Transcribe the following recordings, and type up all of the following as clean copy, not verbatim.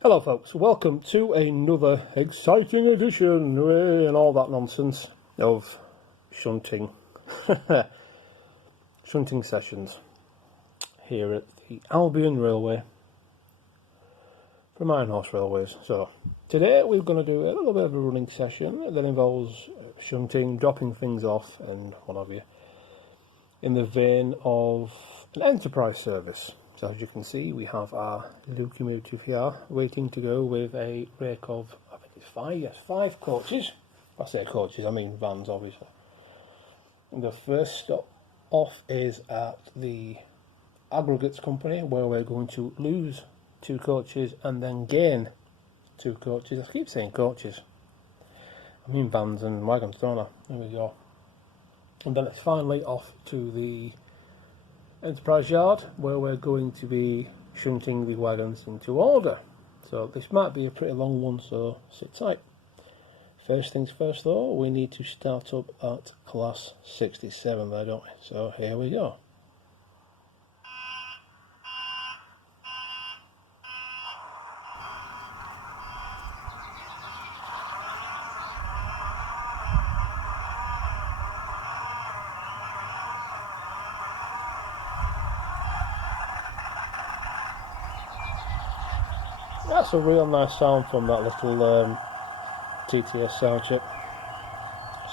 Hello folks, welcome to another exciting edition and all that nonsense of shunting shunting sessions here at the Albion Railway from Iron Horse Railways. So today we're going to do a little bit of a running session that involves shunting, dropping things off and what have you, in the vein of an enterprise service. So as you can see, we have our locomotive here waiting to go with a rake of, I think it's five coaches. I say coaches, I mean vans obviously. And the first stop off is at the aggregates company, where we're going to lose 2 coaches and then gain 2 coaches. I keep saying coaches, I mean vans and wagons, don't I? There we go. And then it's finally off to the enterprise yard, where we're going to be shunting the wagons into order. So this might be a pretty long one, so sit tight. First things first though, we need to start up at class 67 there, don't we? So here we go. That's a real nice sound from that little TTS sound chip.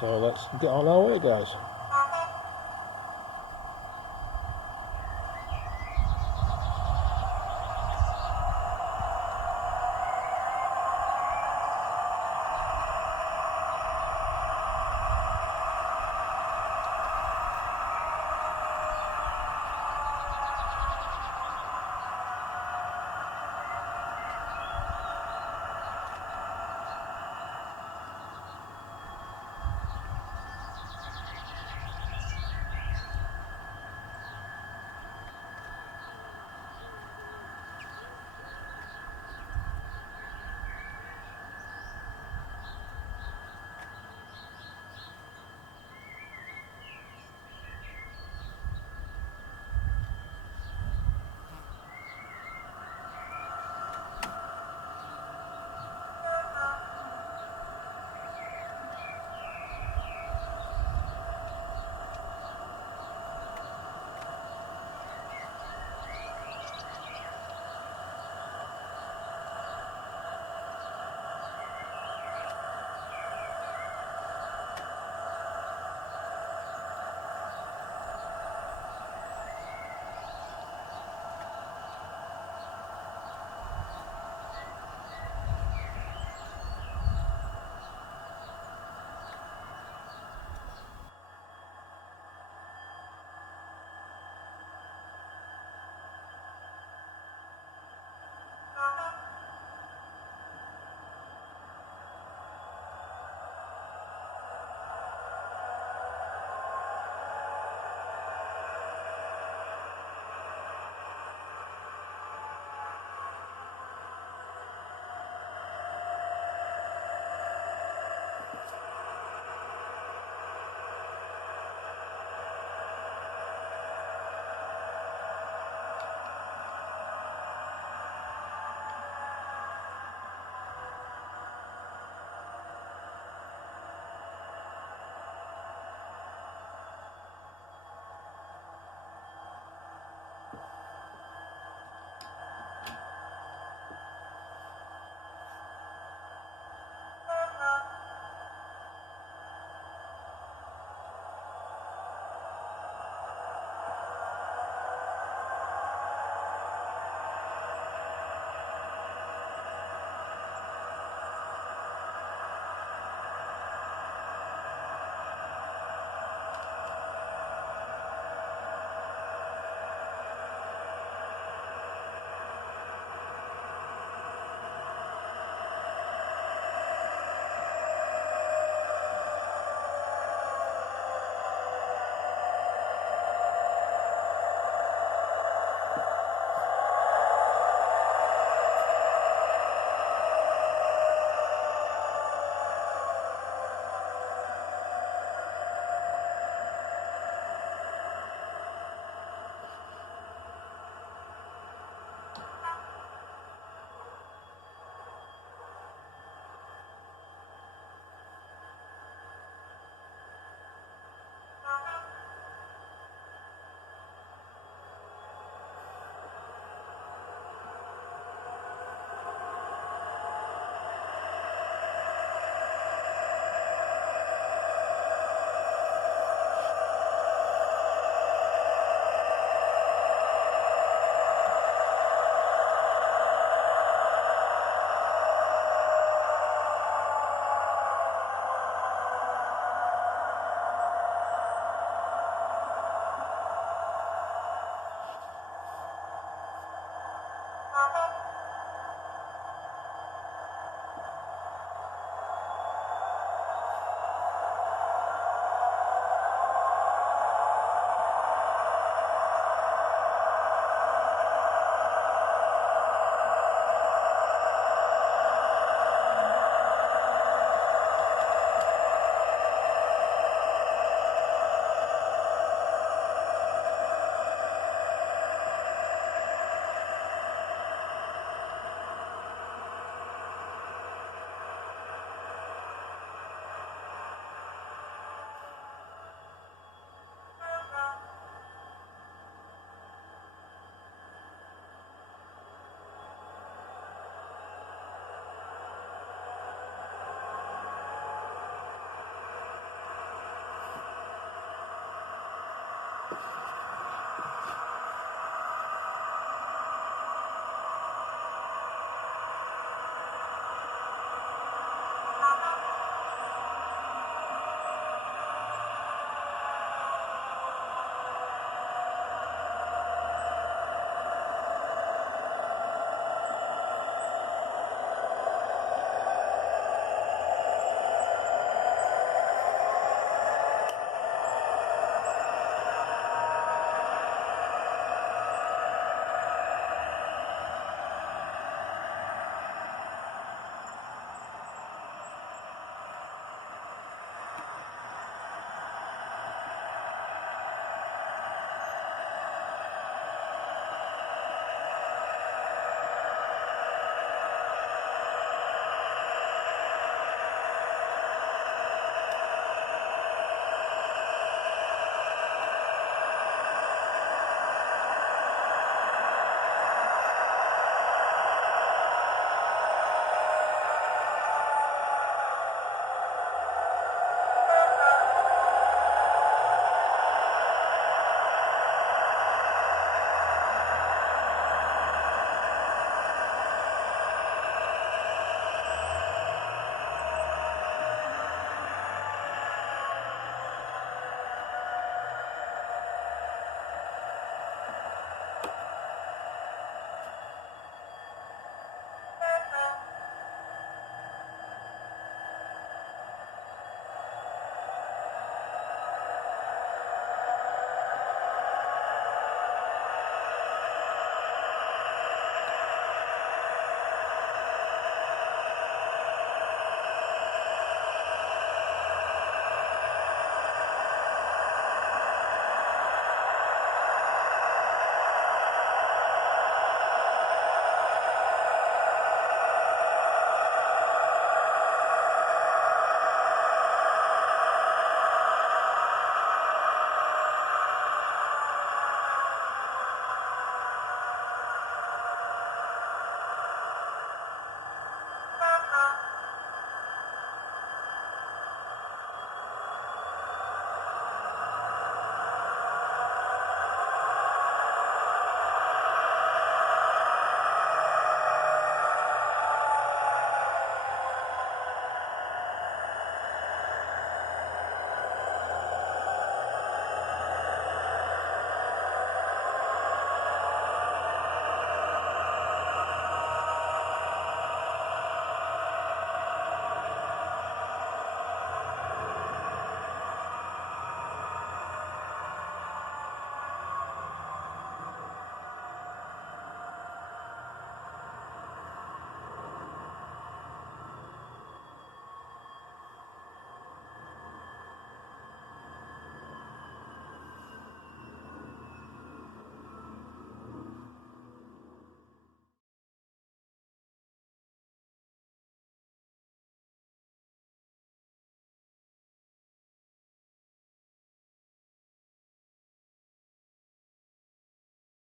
So let's get on our way, guys.